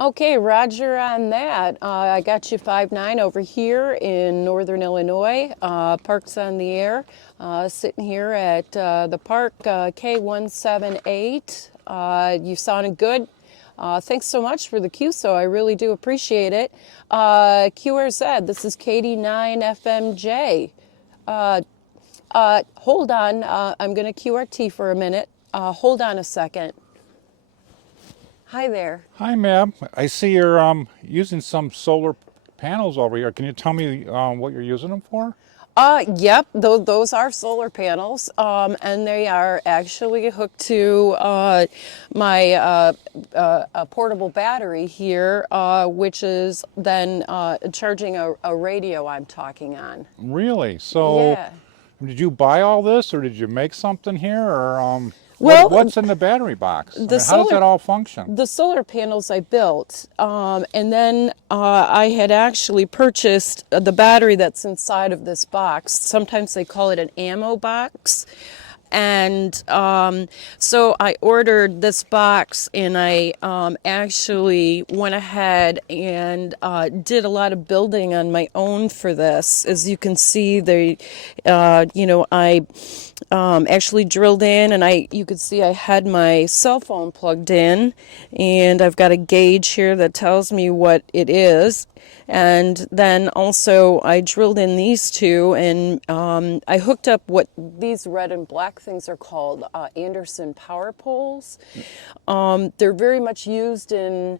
Okay, Roger on that. I got you 5-9 over here in Northern Illinois. Parks on the Air, sitting here at the park K178. You sounded good. Thanks so much for the QSO. I really do appreciate it. QRZ, this is KD9FMJ. Hold on, I'm going to QRT for a minute. Hold on a second. Hi there. Hi, ma'am. I see you're using some solar panels over here. Can you tell me what you're using them for? Yep, those are solar panels, and they are actually hooked to my portable battery here, which is then charging a radio I'm talking on. Really? So, Yeah. did you buy all this, or did you make something here, or Well, what's in the battery box? I mean, how does solar- that all function? The solar panels I built, and then I had actually purchased the battery that's inside of this box. Sometimes they call it an ammo box. And so I ordered this box, and I actually went ahead and did a lot of building on my own for this. As you can see, I actually drilled in, and you could see I had my cell phone plugged in, and I've got a gauge here that tells me what it is. And then also I drilled in these two, and I hooked up what these red and black things are called Anderson power poles. They're very much used in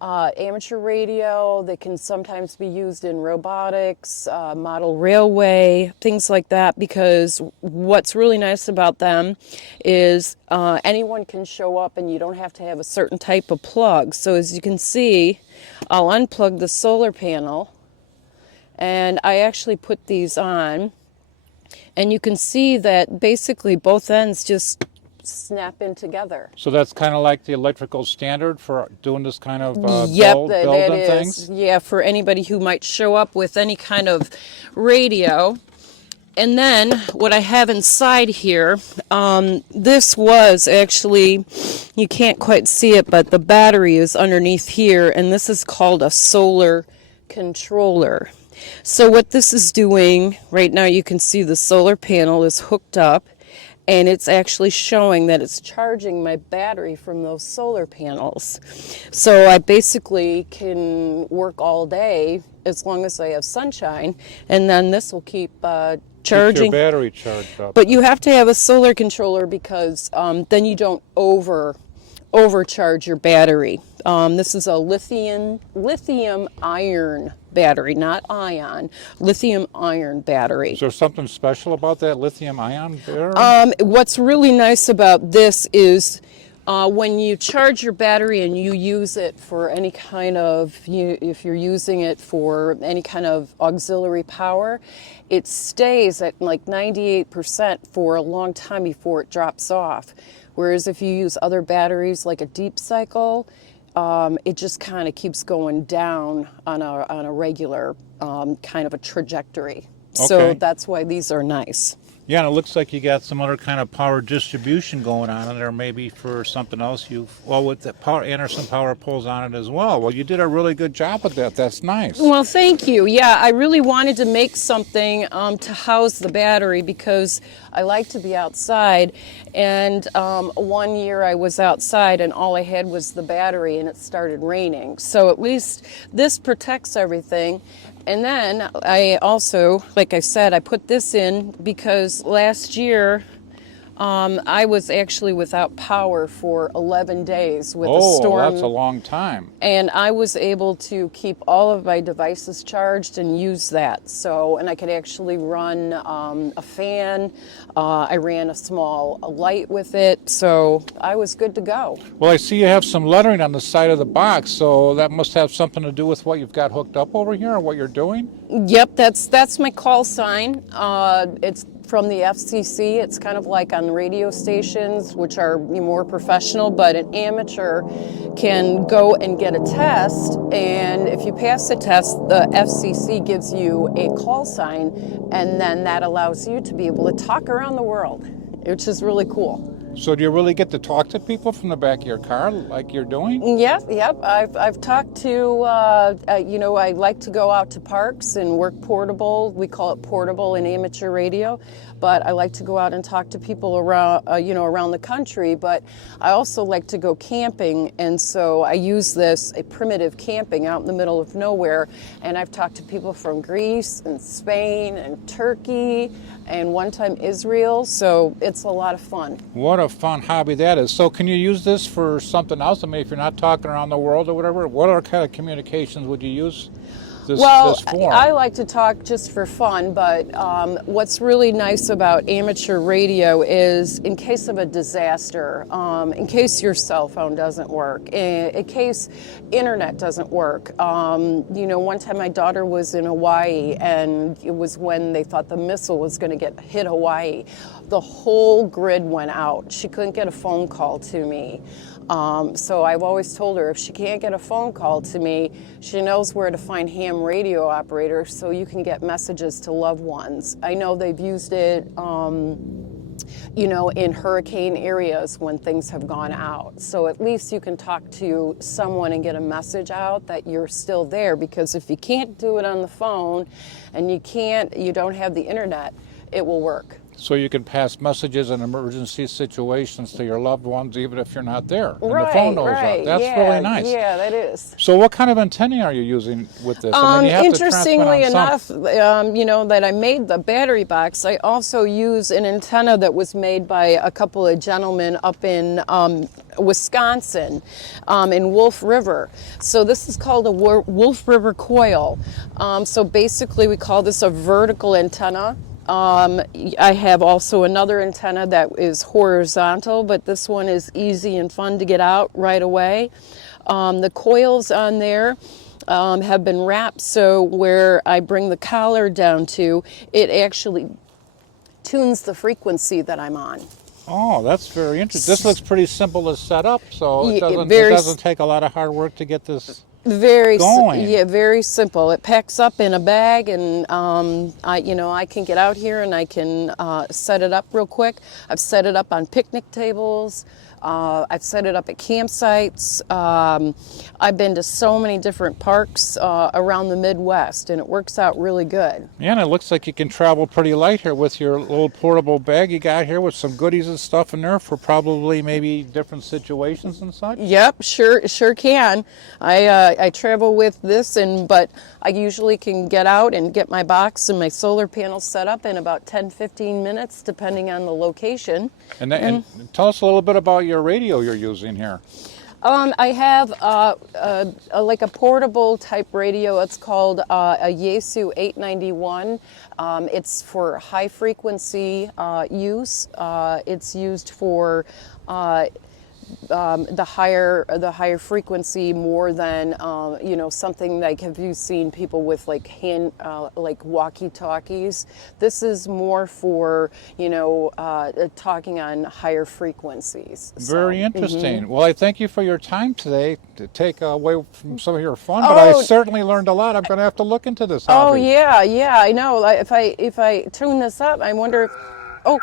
amateur radio. They can sometimes be used in robotics, model railway, things like that, because what's really nice about them is anyone can show up, and you don't have to have a certain type of plug. So as you can see, I'll unplug the solar panel, and I actually put these on, and you can see that basically both ends just snap in together. So that's kind of like the electrical standard for doing this kind of Yep, building things? Yeah, for anybody who might show up with any kind of radio. And then what I have inside here, this was actually, you can't quite see it, but the battery is underneath here, and this is called a solar controller. So what this is doing, right now you can see the solar panel is hooked up, and it's actually showing that it's charging my battery from those solar panels. So I basically can work all day as long as I have sunshine, and then this will keep charging. Keep your battery charged up. But you have to have a solar controller because then you don't overcharge your battery. This is a lithium iron battery, not ion, lithium iron battery. Is there something special about that lithium ion battery? What's really nice about this is when you charge your battery and you use it for any kind of, if you're using it for any kind of auxiliary power, it stays at like 98% for a long time before it drops off. Whereas if you use other batteries like a deep cycle, it just kind of keeps going down on a regular kind of a trajectory. Okay. So that's why these are nice. Yeah, and it looks like you got some other kind of power distribution going on in there, maybe for something else. With the Anderson power poles on it as well. Well, you did a really good job with that. That's nice. Well, thank you. Yeah, I really wanted to make something to house the battery because I like to be outside. And one year I was outside and all I had was the battery, and it started raining. So at least this protects everything. And then I also, like I said, I put this in because last year I was actually without power for 11 days with a storm. Oh, that's a long time. And I was able to keep all of my devices charged and use that. So, and I could actually run a fan. I ran a small light with it. So I was good to go. Well, I see you have some lettering on the side of the box, so that must have something to do with what you've got hooked up over here or what you're doing? Yep, that's my call sign. It's from the FCC. It's kind of like on radio stations, which are more professional, but an amateur can go and get a test, and if you pass the test, the FCC gives you a call sign, and then that allows you to be able to talk around the world, which is really cool. So do you really get to talk to people from the back of your car like you're doing? Yep. I've talked to, I like to go out to parks and work portable. We call it portable in amateur radio, but I like to go out and talk to people around, around the country. But I also like to go camping, and so I use this, a primitive camping out in the middle of nowhere. And I've talked to people from Greece and Spain and Turkey, and one time Israel. So it's a lot of fun. What a fun hobby that is. So can you use this for something else? I mean, if you're not talking around the world or whatever, what other kind of communications would you use this for? I like to talk just for fun, but what's really nice about amateur radio is in case of a disaster, in case your cell phone doesn't work, in case internet doesn't work. One time my daughter was in Hawaii, and it was when they thought the missile was going to hit Hawaii. The whole grid went out. She couldn't get a phone call to me. So I've always told her if she can't get a phone call to me, she knows where to find ham radio operators so you can get messages to loved ones. I know they've used it, in hurricane areas when things have gone out. So at least you can talk to someone and get a message out that you're still there, because if you can't do it on the phone and you don't have the internet, it will work. So you can pass messages in emergency situations to your loved ones even if you're not there. And Right, the phone knows right. that. That's Yeah, really nice. Yeah, that is. So what kind of antennae are you using with this? I mean, you have to Interestingly transmit on enough, that I made the battery box, I also use an antenna that was made by a couple of gentlemen up in Wisconsin, in Wolf River. So this is called a Wolf River coil. So basically we call this a vertical antenna. I have also another antenna that is horizontal, but this one is easy and fun to get out right away. The coils on there have been wrapped so where I bring the collar down to, it actually tunes the frequency that I'm on. Oh, that's very interesting. This looks pretty simple to set up, so it Yeah, doesn't take a lot of hard work to get this very going. very simple. It packs up in a bag, and I can get out here and I can set it up real quick. I've set it up on picnic tables. I've set it up at campsites. I've been to so many different parks around the Midwest, and it works out really good. Yeah, and it looks like you can travel pretty light here with your little portable bag you got here with some goodies and stuff in there for probably maybe different situations and such. Yep, sure can. I travel with this, but I usually can get out and get my box and my solar panels set up in about 10-15 minutes, depending on the location. And tell us a little bit about your radio you're using here. I have like a portable type radio. It's called a Yaesu 891. It's for high frequency use. It's used for the higher frequency more than something like, have you seen people with like like walkie-talkies? This is more for talking on higher frequencies. Very interesting. Well, I thank you for your time today to take away from some of your fun, but I certainly learned a lot. I'm going to have to look into this hobby. Oh yeah, I know. If I tune this up, I wonder if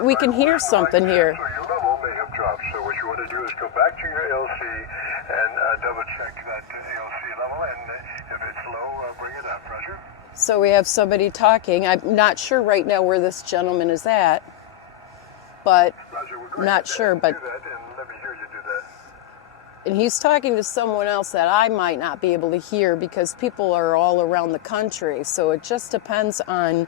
we can hear something here. So your level may have dropped. So what you want to do is go back to your LC and double check that LC level, and if it's low, bring it up. Roger. So we have somebody talking. I'm not sure right now where this gentleman is at, but Roger, we're going not to sure. But do that, and let me hear you do that. and he's talking to someone else that I might not be able to hear because people are all around the country. So it just depends on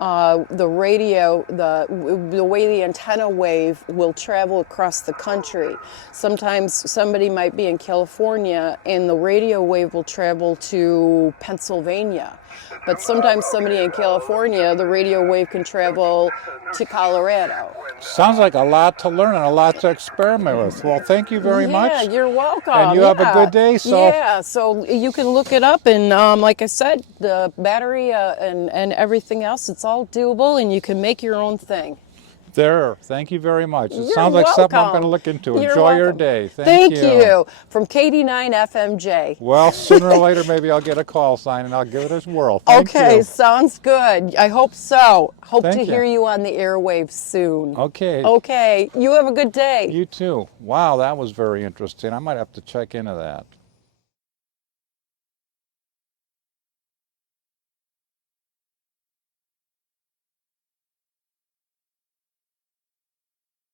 the radio, the way the antenna wave will travel across the country. Sometimes somebody might be in California and the radio wave will travel to Pennsylvania. But sometimes somebody in California, the radio wave can travel to Colorado. Sounds like a lot to learn and a lot to experiment with. Well, thank you very much. Yeah, you're welcome. And you have a good day. So you can look it up, and like I said, the battery and everything else, it's all doable, and you can make your own thing. There. Thank you very much. It You're sounds like something I'm welcome. going to look into. You're Enjoy your welcome. day. Thank you. From KD9 FMJ. Well, sooner or later, maybe I'll get a call sign and I'll give it a whirl. Thank Okay, you. sounds good. I hope so. Hope Thank to you. hear you on the airwaves soon. Okay. Okay, you have a good day. You too. Wow, that was very interesting. I might have to check into that.